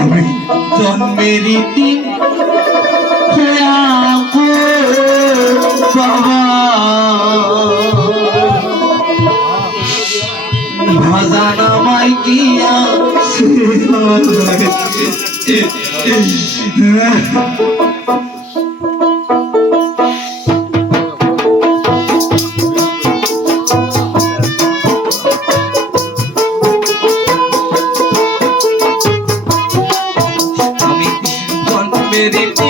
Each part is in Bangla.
আমি জন্মেরই দিন গো বাবা। ভাজান আমায় গিয়া জন্মের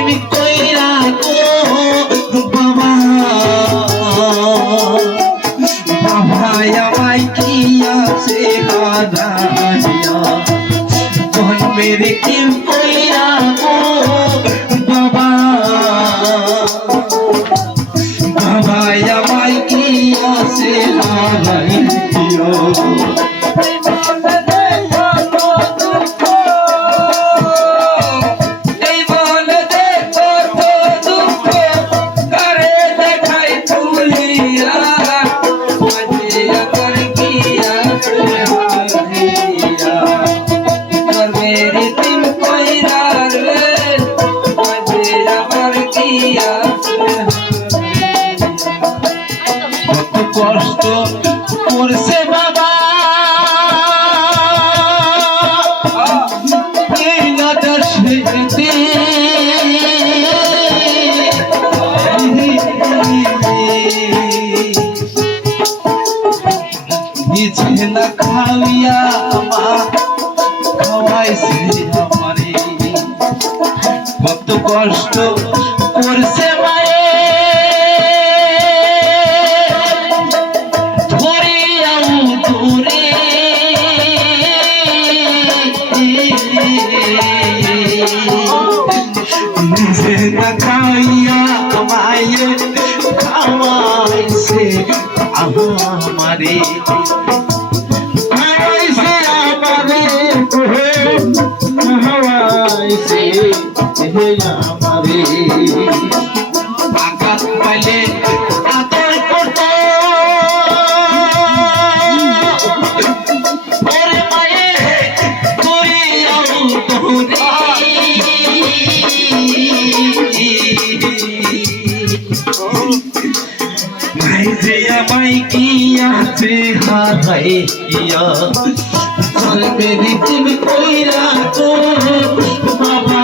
কষ্ট করছে বাবা। এই নাটার খাওয়া আমারে। খাওয়াইছে আমারে খাওয়াইছে হে আমারে। আঘাত পাইলে আমায় কি আছে হারাইয়া চলবে রিতিম কইরা তো বাবা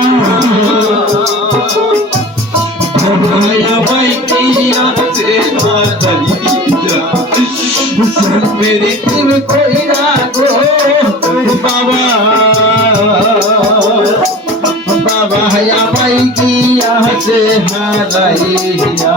আমায় কি আছে হারাইয়া চলবে রিতিম কইরা গো বাবা বাবা আমায় কি আছে হারাইয়া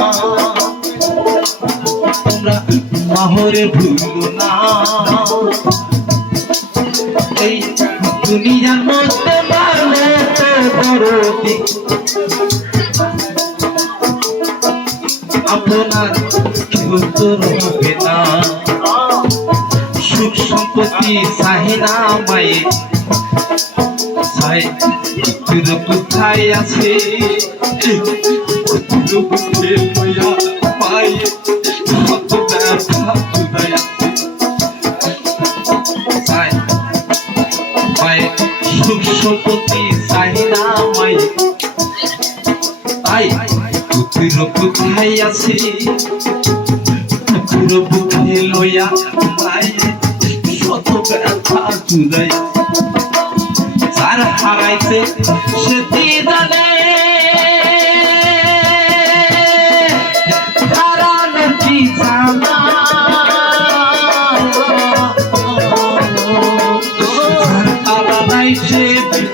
তোমরা মাহরে না। এই দুনিয়ার মধ্যে আপনার রবে না। সুখ সম্পত্তি চাহিনা মায়ের চাই কোথায় আছে? লইয়া সুখ সম্পত্তি চাহিনা মায়ে তাই তুই কোথায় আছে পুরো বুকে লইয়া যার হারাইছে সে জানে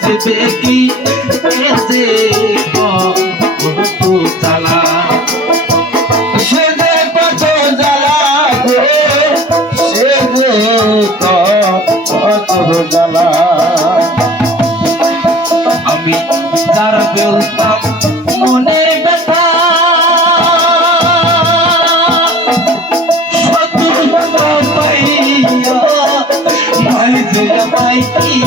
বুঝবে কি এসে কত জ্বালা সে যে কত জ্বালা সে যে কত জ্বালা। আমি যার বলতাম, মনে ব্যথা। শত্রু পাইয়া মাই যে আমায় কি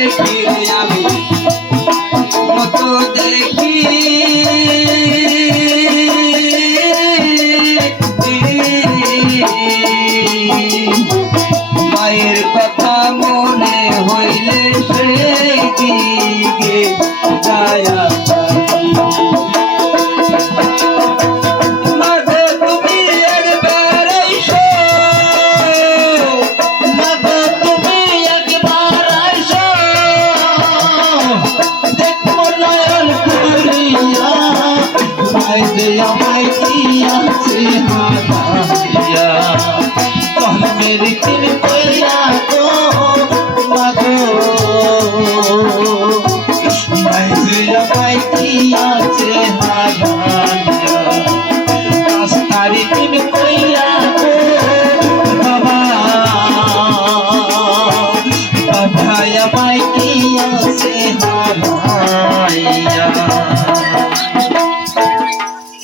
Cristo. মাইজে আমায় দিয়াছে হাতিয়া তখন মেরি তিন কইয়া গো মাগো। মাইজে আমায় দিয়াছে হাতিয়া